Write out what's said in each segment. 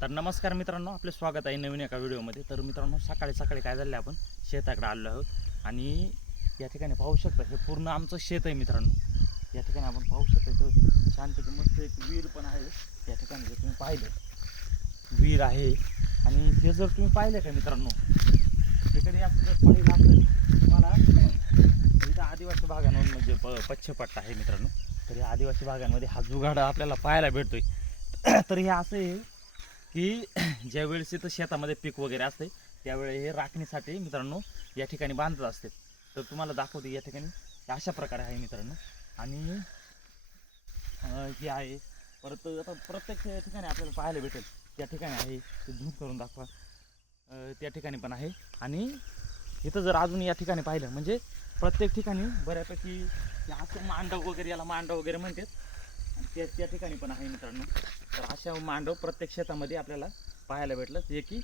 तर नमस्कार मित्रांनो, आपले स्वागत आहे नवीन एका व्हिडिओमध्ये। तर मित्रांनो, सकाळी सकाळी काय झालं, आपण शेताकडे आलो आहोत आणि या ठिकाणी पाहू शकता हे पूर्ण आमचं शेत आहे मित्रांनो। या ठिकाणी आपण पाहू शकता तर शांतपणे मस्त एक विहीर पण आहे या ठिकाणी, जर तुम्ही पाहिलं विहीर आहे। आणि हे जर तुम्ही पाहिलं का मित्रांनो, हे कधी असं जर पाहिलं असेल तुम्हाला, इथं आदिवासी भागांवर म्हणजे पश्चिमपट्टा आहे मित्रांनो। तर या आदिवासी भागांमध्ये हा जुगाड आपल्याला पाहायला भेटतोय। तर हे असं आहे की ज्यावेळेस इथं शेतामध्ये पीक वगैरे असते त्यावेळी हे राखणीसाठी मित्रांनो या ठिकाणी बांधत असते। तर तुम्हाला दाखवते या ठिकाणी अशा प्रकारे आहे मित्रांनो। आणि हे आहे परत आता प्रत्येक ठिकाणी आपल्याला पाहायला भेटेल, त्या ठिकाणी आहे ते झूम करून दाखवा, त्या ठिकाणी पण आहे। आणि इथं जर अजून या ठिकाणी पाहिलं म्हणजे प्रत्येक ठिकाणी बऱ्यापैकी असं मांडव वगैरे, याला मांडव वगैरे म्हणतात, त्या ठिकाणी पण आहे मित्रांनो। तर अशा मांडव प्रत्येक शेतामध्ये आपल्याला पाहायला भेटलं, जे की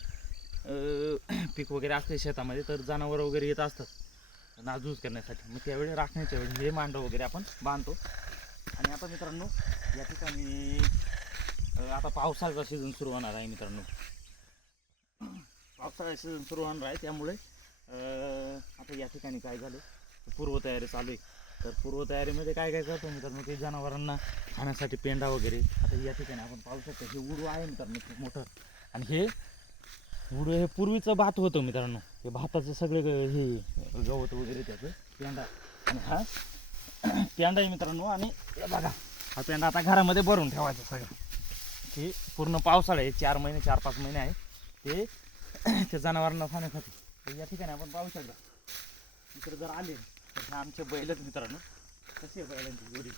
पीक वगैरे असते शेतामध्ये, तर जनावर वगैरे येत असतात नाजूक करण्यासाठी, मग त्यावेळी राखण्याच्या वेळी हे मांडव वगैरे आपण बांधतो। आणि आता मित्रांनो या ठिकाणी आता पावसाळ्याचा सीझन सुरू होणार आहे मित्रांनो। पावसाळ्याचा सीझन सुरू होणार आहे, त्यामुळे आता या ठिकाणी काय झालं, पूर्वतयारी चालू आहे। तर पूर्वतयारीमध्ये काय काय करतो मित्रांनो, ते जनावरांना खाण्यासाठी पेंडा वगैरे, आता या ठिकाणी आपण पाहू शकतो हे उडू आहे मित्रांनो खूप मोठं। आणि हे उडू हे पूर्वीचं भात होतं मित्रांनो, हे भाताचं सगळे हे गवत वगैरे त्याचं पेंडा। आणि हा पेंडा आहे मित्रांनो। आणि बघा हा पेंडा आता घरामध्ये भरून ठेवायचा सगळं, हे पूर्ण पावसाळा आहे, 4 महिने 4-5 महिने आहे ते त्या जनावरांना खाण्यासाठी। तर या ठिकाणी आपण पाहू शकता, इकडे जर आले तर हे आमचे बैलच मित्रांनो, कशी आहे बैलांची जोडी,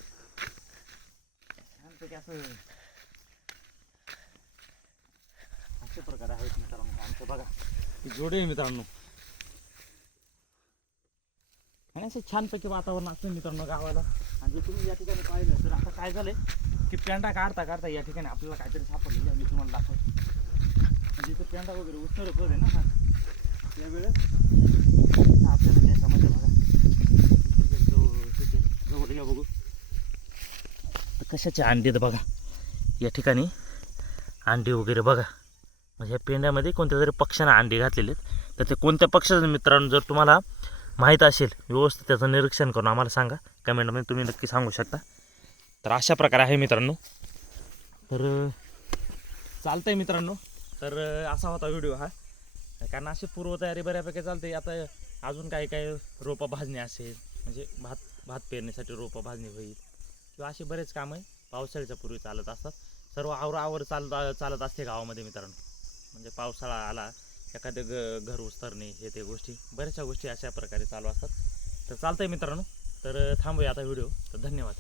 छानपैकी असं अशा प्रकारे आहेत मित्रांनो आमचं। बघा ही जोडी आहे मित्रांनो, आणि असं छानपैकी वातावरण असतं मित्रांनो गावाला। आणि जर तुम्ही या ठिकाणी पाहिलं तर आता काय झालंय की पेंडा काढता काढता या ठिकाणी आपल्याला काहीतरी सापडलेलं आहे, मी तुम्हाला दाखवतो। म्हणजे इथं पेंडा वगैरे उसळत होते ना हा, त्यावेळेस आपल्याला त्याच्यामध्ये बघा जवळ या बघू तर कशाचे अंडे आहेत बघा, या ठिकाणी अंडे वगैरे बघा। म्हणजे ह्या पेंड्यामध्ये कोणत्या तरी पक्ष्याने अंडे घातलेले आहेत। तर ते कोणत्या पक्षाचं मित्रांनो जर तुम्हाला माहीत असेल व्यवस्थित त्याचं निरीक्षण करून आम्हाला सांगा, कमेंटमध्ये तुम्ही नक्की सांगू शकता। तर अशा प्रकारे आहे मित्रांनो। तर चालतंय मित्रांनो, तर असा होता व्हिडिओ हा, कारण अशी पूर्वतयारी बऱ्यापैकी चालते। आता अजून काही काही रोपं भाजणे असेल, म्हणजे भात पेरण्यासाठी रोपं भाजणे होईल, किंवा असे बरेच कामं पावसाळ्याच्या पूर्वी चालत असतात। सर्व आवर चालत असते गावामध्ये मित्रांनो। म्हणजे पावसाळा आला, एखादं घर उस्तरणे, हे ते गोष्टी बऱ्याचशा गोष्टी अशा प्रकारे चालू असतात। तर चालतंय मित्रांनो, तर थांबूया आता व्हिडिओ। तर धन्यवाद।